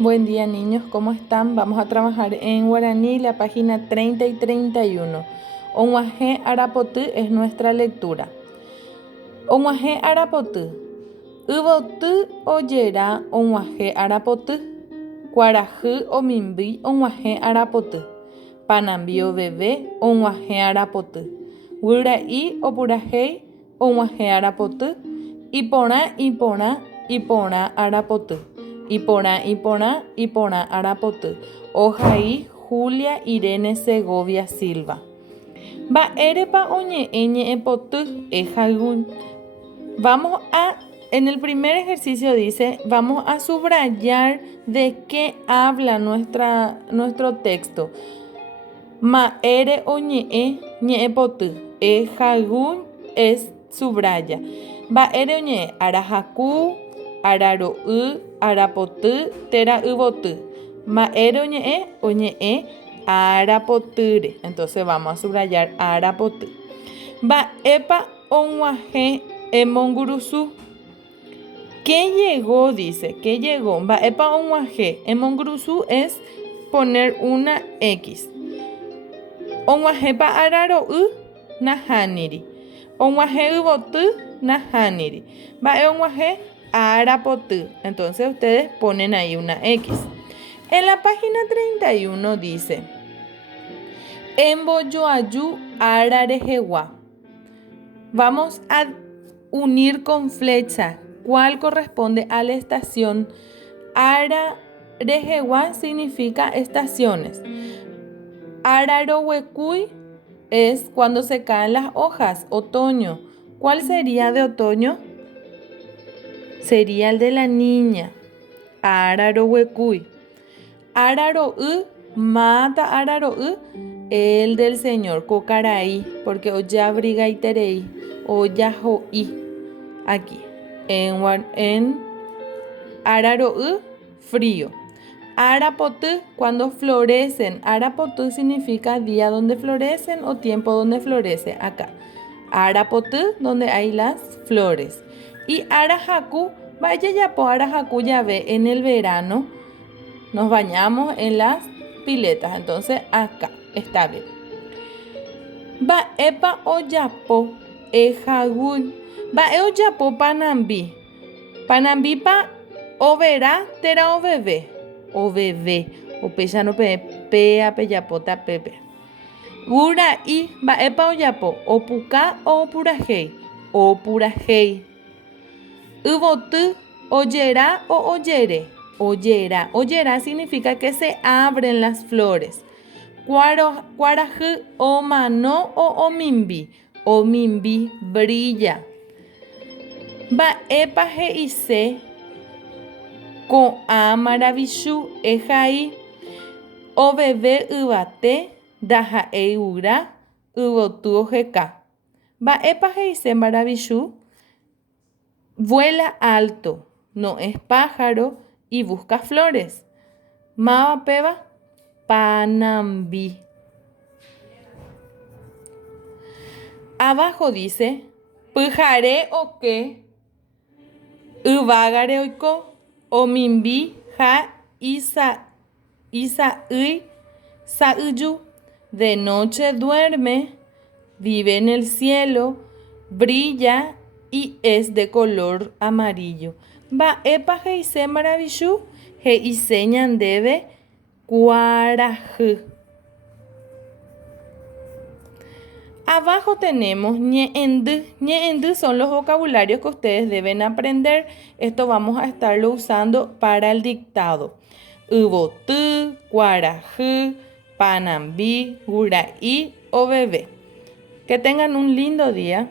Buen día niños, ¿cómo están? Vamos a trabajar en guaraní, la página 30 y 31. Onguaje Arapotu es nuestra lectura. Onguaje Arapotu. Ubotu oyera onguaje Arapotu. Cuaraju o mimbi onguaje Arapotu. Panambio bebé onguaje Arapotu. Gurai o purajei onguaje Arapotu. Ipora Arapotu. Ipora Arapotu. Ojaí Julia Irene Segovia Silva. Ba'érepa oñe'ẽ poty ejaygún. En el primer ejercicio dice, vamos a subrayar de qué habla nuestro texto. Ma'ere oñe'ẽ poty. Ejaygún es subraya. Ba'ére oñe'ẽ arahaku, araro'y, arapoty, tera'yvoty. Ma'ére oñe'ẽ arapotýre. Entonces vamos a subrayar arapoty. Mba'épa og̃uahẽ emongurusu. ¿Qué llegó? Dice, ¿qué llegó? Mba'épa og̃uahẽ emongurusu es poner una X. Og̃uahẽpa araro'y nahániri. Og̃uahẽ yvoty nahániri. Mba'e og̃uahẽ arapoty. Entonces ustedes ponen ahí una X. En la página 31 dice, Emboyoayu ararejegua. Vamos a unir con flecha cuál corresponde a la estación. Ararejegua significa estaciones. Ararohuecuy es cuando se caen las hojas, otoño. ¿Cuál sería de otoño? Sería el de la niña. Ararohuecuy. Araro'y, mata araro'y, el del señor. Cocaraí, porque oya brigaiterei, oya ho'i. Aquí. En araro'y, frío. Arapoty, cuando florecen. Arapoty significa día donde florecen o tiempo donde florece. Acá. Arapoty, donde hay las flores. Y arahaku, vaya ya po arahaku ya ve en el verano. Nos bañamos en las piletas. Entonces acá está bien. Ba'épa ojapo ejaygún. Ba'e ojapo panambi. Panambi pa overa tera oveve. Oveve. Opecha no pe apeyapota pepe. Gurai ba'épa ojapo. Opuka o opurajei. Opurajei. Yvoty oyera o oyere. Oyera. Oyera significa que se abren las flores. Cuarajy o mano o omimbi. Omimbi brilla. Ba'épa he'ise ko'ã maravichu ejaí. Oveve yvate ndaha'éi yvyra yvoty oheka. Ba'épa he'ise maravichu. Vuela alto, no es pájaro y busca flores. Mava peba, panambi. Abajo dice, pyhare o que, yvágare oiko, omimbi ha isa'y sa'yju. De noche duerme, vive en el cielo, brilla y es de color amarillo. Ba'épa he'ise maravichu, he'ise ñandéve cuarajy. Abajo tenemos ñe'ẽndy. Ñe'ẽndy son los vocabularios que ustedes deben aprender. Esto vamos a estarlo usando para el dictado. Yvoty, cuarajy, panambi, gurai o bebé. Que tengan un lindo día.